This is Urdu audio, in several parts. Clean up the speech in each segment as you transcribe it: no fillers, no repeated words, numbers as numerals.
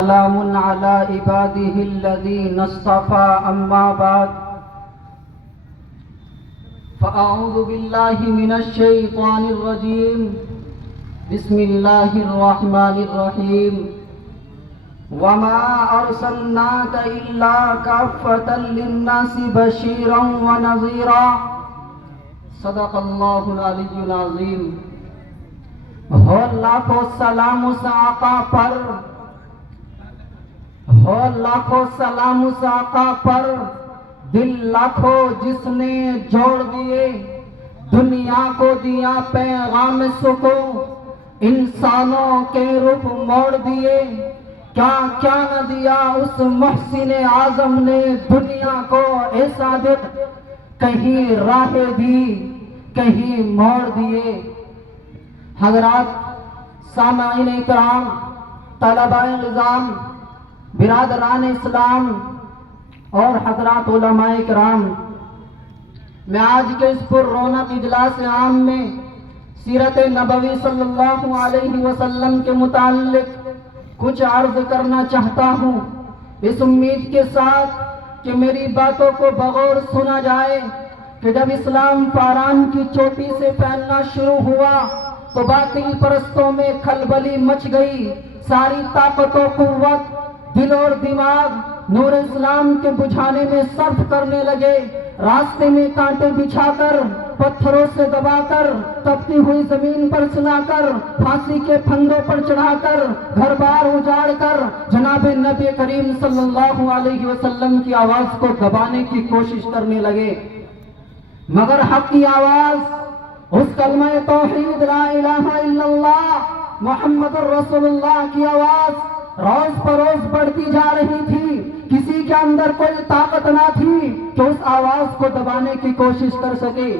سلام على عباده الذين اصطفى أما بعد فأعوذ بالله من الشيطان الرجيم بسم الله الرحمن الرحيم وما أرسلناك إلا كافة للناس بشيرا ونذيرا صدق الله العلي العظيم. ہو لاکھوں سلام اس آقا پر، ہو لاکھوں سلام اس آقا پر، دل لاکھوں جس نے جوڑ دیے، دنیا کو دیا پیغام سکون، انسانوں کے رخ موڑ دیے. کیا کیا نہ دیا اس محسن اعظم نے دنیا کو، اے صادق کہیں راہ دی کہیں موڑ دیے. حضرات سامعین اکرام، طلباء نظام، برادران اسلام اور حضرات علماء کرام، میں آج کے اس پر رونق اجلاس عام میں سیرت نبوی صلی اللہ علیہ وسلم کے متعلق کچھ عرض کرنا چاہتا ہوں، اس امید کے ساتھ کہ میری باتوں کو بغور سنا جائے کہ جب اسلام فاران کی چوٹی سے پھیلنا شروع ہوا تو باطل پرستوں میں کھلبلی مچ گئی. ساری طاقت و قوت، دل اور دماغ نور اسلام کے بجھانے میں صرف کرنے لگے. راستے میں کانٹے بچھا کر، پتھروں سے دبا کر، تپتی ہوئی زمین پر سلا کر، پھانسی کے پھندوں پر چڑھا کر، گھر بار اجاڑ کر جناب نبی کریم صلی اللہ علیہ وسلم کی آواز کو دبانے کی کوشش کرنے لگے. مگر حق کی آواز، اس کلمہ توحید لا الہ الا اللہ محمد الرسول اللہ کی آواز روز بروز بڑھتی جا رہی تھی. کسی کے اندر کوئی طاقت نہ تھی کہ اس آواز کو دبانے کی کوشش کر سکے.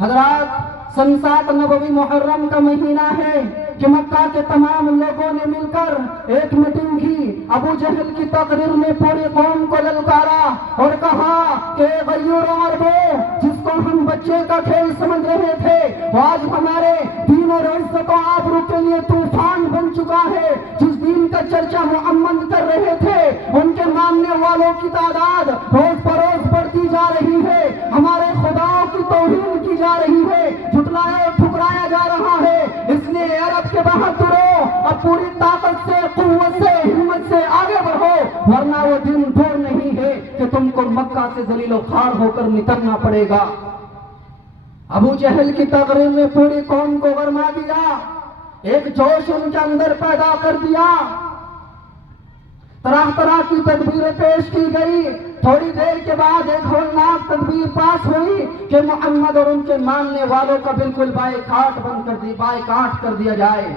حضرات، سن 7 نبوی محرم کا مہینہ ہے کہ مکہ کے تمام لوگوں نے مل کر ایک میٹنگ کی. ابو جہل کی تقریر میں پوری قوم کو للکارا اور کہا کہ غیور عربو، جس کو ہم بچے کا کھیل سمجھ رہے تھے، وہ آج ہمارے دین اور عزت و آبرو کے لیے طوفان بن چکا ہے. جس دین کا چرچا محمد کر رہے تھے، ان کے ماننے والوں کی تعداد روز بروز بڑھتی جا رہی ہے. ہمارے خداؤں کی توہین کی جا رہی ہے، جھٹلایا اور ٹھکرایا جا رہا ہے. اس لیے عرب کے بہادروں، اب پوری طاقت سے، قوت سے، ہمت سے آگے بڑھو، ورنہ وہ دن دور نہیں ہے کہ تم کو مکہ سے ذلیل و خوار ہو کر نکلنا پڑے گا. ابو جہل کی تقریر میں پوری قوم کو گرما دیا، ایک جوش ان کے اندر پیدا کر دیا. طرح طرح کی تدبیریں پیش کی گئی. تھوڑی دیر کے بعد ایک ہولناک تدبیر پاس ہوئی کہ محمد اور ان کے ماننے والوں کا بالکل بائیکاٹ کر دیا جائے.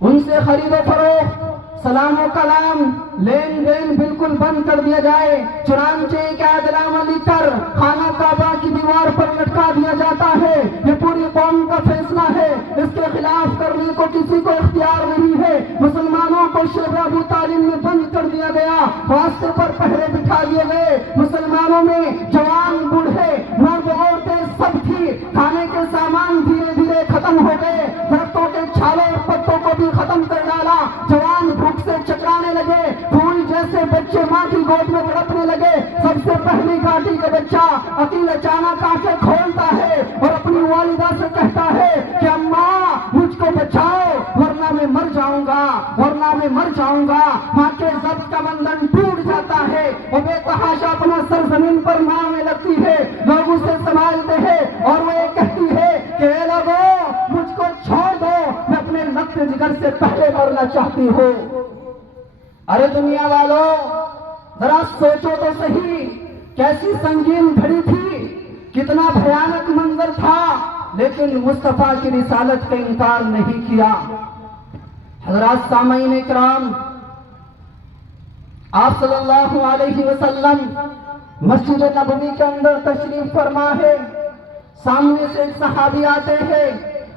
ان سے خرید و فروخت، سلام و کلام، لین دین بالکل بند کر دیا جائے. چنانچہ ایک اعلاننامہ لکھ کر خانہ کعبہ کی دیوار پر لٹکا دیا جاتا ہے. یہ پوری قوم کا فیصلہ ہے، اس کے خلاف کرنے کو کسی کو اختیار نہیں ہے. مسلمانوں کو شعب ابو طالب میں بند کر دیا گیا، راستے پر پہرے بٹھا دیے گئے. مسلمانوں میں جوان بوڑھے مرد عورتیں سب تھی. کھانے کے سامان دھیرے دھیرے ختم ہو گئے، درختوں کے چھالوں اور پتوں کو بھی ختم کر ڈالا. جوان بھوک سے چکرانے لگے، پھول جیسے بچے ماں کی گود میں تڑپنے لگے. سب سے پہلی گاٹی کا بچہ عقیل اچانک آنکھیں کھولتا ہے اور اپنی والدہ سے کہتا ہے کہ اماں مجھ کو بچاؤ ورنہ میں مر جاؤں گا، ورنہ میں مر جاؤں گا. ماں کے ضبط کا بندھن ٹوٹ جاتا ہے، وہ بے تحاشا اپنا سر زمین پر مارنے لگتی ہے. لوگ اسے سنبھالتے ہیں اور وہ یہ کہتی ہے کہ اے لوگوں، مجھ کو چھوڑ دو، میں اپنے لقب جگر سے پہلے مرنا چاہتی ہوں. ارے دنیا والوں، ذرا سوچو تو صحیح، کیسی سنگین گھڑی تھی، کتنا بھیانک منظر تھا، لیکن مصطفیٰ کی رسالت کا انکار نہیں کیا. حضرات سامعین اکرام، آپ صلی اللہ علیہ وسلم مسجد نبوی کے اندر تشریف فرما ہے. سامنے سے ایک صحابی آتے ہیں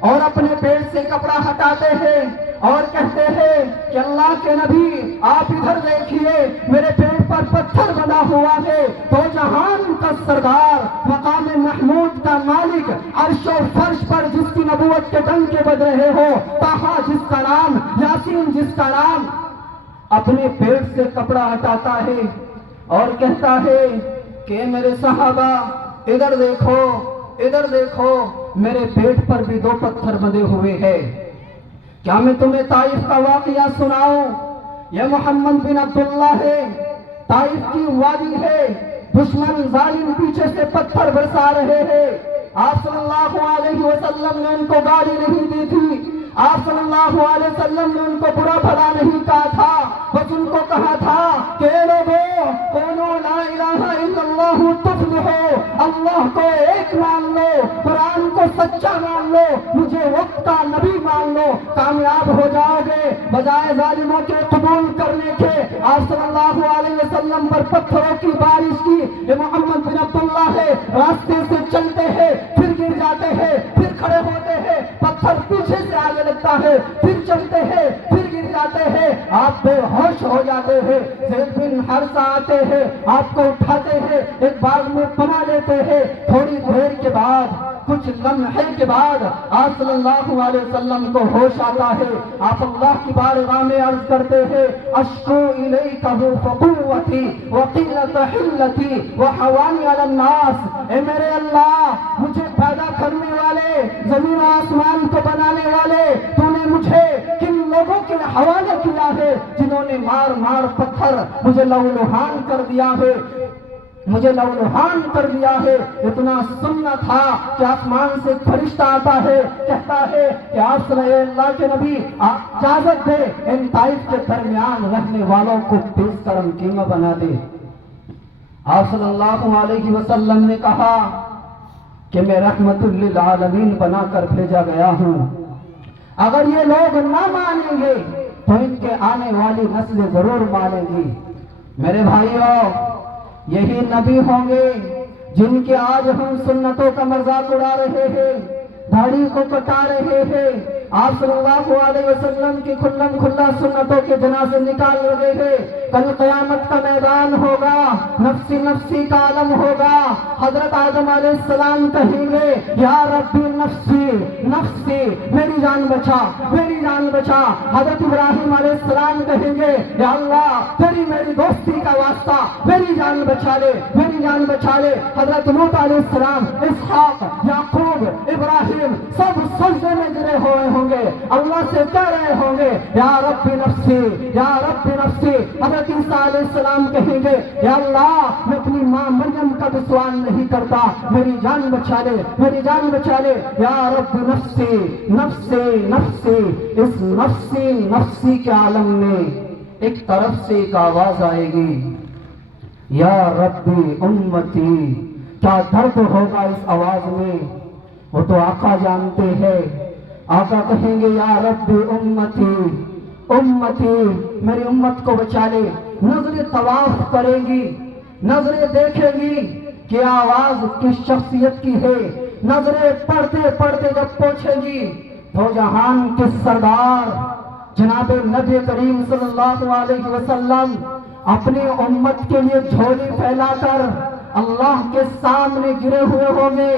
اور اپنے پیٹ سے کپڑا ہٹاتے ہیں اور کہتے ہیں کہ اللہ کے نبی آپ ادھر دیکھیے، میرے پیٹ پر پتھر بنا ہوا ہے. تو جہان کا سردار، مقام محمود کا مالک، عرش و فرش پر جس کی نبوت کے ڈنکے بج رہے ہو، طٰہٰ جس کا نام، یاسین جس کا نام. اب اپنے پیٹ سے کپڑا ہٹاتا ہے اور کہتا ہے کہ میرے صحابہ ادھر دیکھو، ادھر دیکھو، میرے پیٹ پر بھی 2 پتھر بندھے ہوئے ہیں۔ کیا میں تمہیں طائف کا واقعہ سناؤں؟ یہ محمد بن عبداللہ ہے، طائف کی وادی ہے، دشمن ظالم پیچھے سے پتھر برسا رہے ہیں۔ آپ صلی اللہ علیہ وسلم نے ان کو گالی نہیں دی تھی، آپ صلی اللہ علیہ وسلم نے ان کو برا بھلا نہیں کہا تھا، بس ان کو کہا تھا کہ اے لوگو قولوا لا الہ الا اللہ تفلحوا، اللہ کو ایک مان لو، قرآن کو سچا مان لو، مجھے وقت کا نبی مان لو، کامیاب ہو جاؤ گے۔ بجائے ظالموں کے قبول کرنے کے آپ صلی اللہ علیہ وسلم پر پتھروں کی بارش کی۔ یہ محمد بن عبداللہ ہے، راستے سے چلتے ہیں پھر گر جاتے ہیں، پھر کھڑے ہوتے ہیں، پتھر پیچھے سے آگے لگتا ہے، پھر چلتے ہیں، پھر گر جاتے ہیں، آپ بے ہوش ہو جاتے ہیں۔ زید بن حارثہ آتے ہیں، آپ کو اٹھاتے ہیں، ایک باغ میں پناہ لیتے ہیں۔ تھوڑی دیر کے بعد، کچھ لمحے کے بعد آپ صلی اللہ علیہ وسلم کو ہوش آتا ہے۔ آپ اللہ کی بارگاہ میں عرض کرتے ہیں اشکو الیک فقوتی وقلت حلتی وحوانی علی الناس، اے میرے اللہ، مجھے پیدا کرنے والے، زمین و آسمان کو بنانے والے، تو نے مجھے کن لوگوں کے حوالے کیا ہے جنہوں نے مار مار پتھر مجھے لہولہان کر دیا ہے، مجھے لہولہان کر دیا ہے۔ اتنا سننا تھا کہ آسمان سے ایک فرشتہ آتا ہے، کہتا ہے کہ آپ صلی اللہ کے نبی اجازت دے ان طائف کے درمیان رہنے والوں کو بیچ کر ہم قیمہ بنا دے۔ آپ صلی اللہ علیہ وسلم نے کہا کہ میں رحمت للعالمین بنا کر بھیجا گیا ہوں، اگر یہ لوگ نہ مانیں گے تو ان کے آنے والی نسلیں ضرور مانیں گی۔ میرے بھائیوں، یہی نبی ہوں گے جن کے آج ہم سنتوں کا مذاق اڑا رہے ہیں، داڑھی کو کٹا رہے ہیں، آپ صلی اللہ علیہ وسلم کی کھلم کھلا سنتوں کے جنازے نکال رہے ہیں۔ کل قیامت کا میدان ہوگا، نفسی نفسی کا عالم ہوگا، حضرت آدم علیہ السلام کہیں گے یا ربی نفسی نفسی، میری جان بچا، میری جان بچا۔ حضرت ابراہیم علیہ السلام کہیں گے یا اللہ تیری میری دوستی کا واسطہ، میری جان بچا لے، میری جان بچا لے۔ حضرت لوط علیہ السلام، اسحاق، یعقوب، ابراہیم سب سجدے میں گرے ہوئے ہوں گے، اللہ سے کہہ رہے ہوں گے یا رب نفسی، یا رب نفسی۔ حضرت عیسیٰ علیہ السلام کہیں گے یا اللہ میں اپنی ماں مریم کا بھی سوال نہیں کرتا، میری جان بچا لے، میری جان بچا لے۔ یا رب نفسی نفسی نفسی، اس نفسی نفسی کے عالم میں ایک طرف سے ایک آواز آئے گی یا ربی امتی۔ کیا درد ہوگا اس آواز میں، وہ تو آقا جانتے ہیں۔ آقا کہیں گے یا ربی امتی امتی، میری امت کو بچا لے۔ نظریں طواف کرے گی، نظریں دیکھے گی کہ آواز کس شخصیت کی ہے، نظریں پڑھتے پڑھتے جب پہنچے گی تو جہان کے سردار جناب نبی کریم صلی اللہ علیہ وسلم اپنی امت کے لیے جھولی پھیلا کر اللہ کے سامنے گرے ہوئے ہوں گے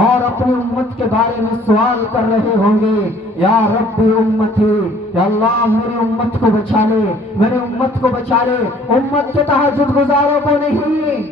اور اپنی امت کے بارے میں سوال کر رہے ہوں گے یا ربی امتی، یا اللہ میری امت کو بچا لے، میری امت کو بچا لے۔ امت کے تہجد گزاروں کو نہیں،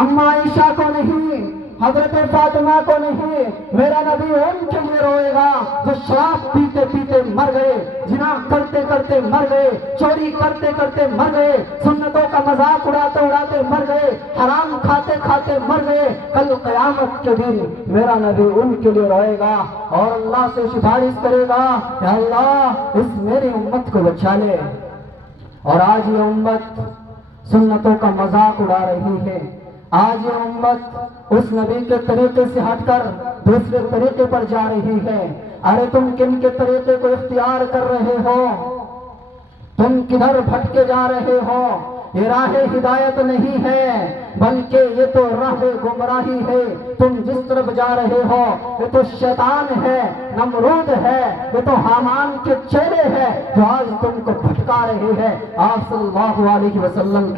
اما عائشہ کو نہیں، حضرت فاطمہ کو نہیں، میرا نبی ان کے لیے روئے گا جو شراب پیتے پیتے مر گئے، زنا کرتے کرتے مر گئے، چوری کرتے کرتے مر گئے، سنتوں کا مذاق اڑاتے اڑاتے مر گئے، حرام کھاتے کھاتے مر گئے۔ کل قیامت کے دن میرا نبی ان کے لیے روئے گا اور اللہ سے سفارش کرے گا کہ اللہ اس میری امت کو بچا لے۔ اور آج یہ امت سنتوں کا مذاق اڑا رہی ہے، آج یہ امت اس نبی کے طریقے سے ہٹ کر دوسرے طریقے پر جا رہی ہے۔ ارے تم کن کے طریقے کو اختیار کر رہے ہو، تم کدھر بھٹکے جا رہے ہو؟ یہ راہ ہدایت نہیں ہے بلکہ یہ تو راہ گمراہی ہے۔ تم جس طرف جا رہے ہو یہ تو شیطان ہے، نمرود ہے، یہ تو حامان کے چہرے ہے جو آج تم کو بھٹکا رہے ہیں۔ آپ صلی اللہ علیہ وسلم